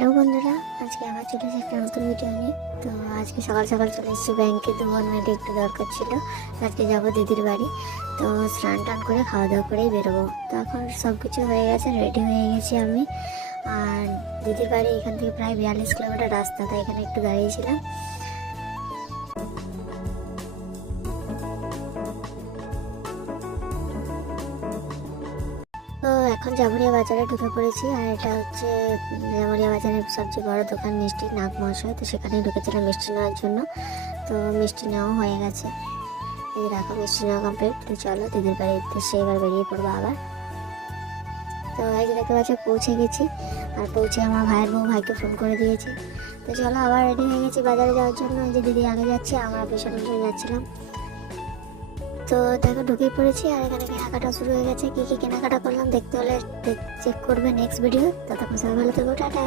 Hello বন্ধুরা, আজকে আবার চলে এসেছি একটা নতুন ভিডিও নিয়ে। তো আজকে সকাল সকাল চলে এসেছি ব্যাংকে, 2 ঘন্টা একটু দরকার ছিল। আজকে যাবো দিদির বাড়ি। তো স্নান টান করে খাওয়া দাওয়া করেই বেরোবো। তো এখন সব কিছু হয়ে গেছে, রেডি হয়ে গেছি আমি। আর দিদির বাড়ি এখান থেকে প্রায় 42 কিলোমিটার রাস্তা, তাই এখানে একটু দাঁড়িয়েছিলাম। তো এখন জামুরিয়া বাজারে ঢুকে পড়েছি, আর এটা হচ্ছে জামুরিয়া বাজারের সবচেয়ে বড় দোকান মিষ্টি নাগ মহাশয়। তো সেখানেই ঢুকেছিলাম মিষ্টি নেওয়ার জন্য। তো মিষ্টি নেওয়া হয়ে গেছে, এই দেখো মিষ্টি নেওয়া কমপ্লিট। তো চলো দিদির বাড়ির উদ্দেশ্যে এবার বেরিয়ে পড়বো আবার। তো এই যে দেখতে পাচ্ছি পৌঁছে গেছি, আর পৌঁছে আমার ভাইয়ের বউ ভাইকে ফোন করে দিয়েছে। তো চলো আবার রেডি হয়ে গেছি বাজারে যাওয়ার জন্য। এই যে দিদি আগে যাচ্ছে, আমরা পেছনে পেছনে যাচ্ছিলাম। তো দেখো ঢুকেই পড়েছি, আর এখানে কেনাকাটা শুরু হয়ে গেছে। কি কি কেনাকাটা করলাম দেখতে হলে চেক করবে নেক্সট ভিডিও। ততক্ষণ সবাই ভালো থেকো, টাটা।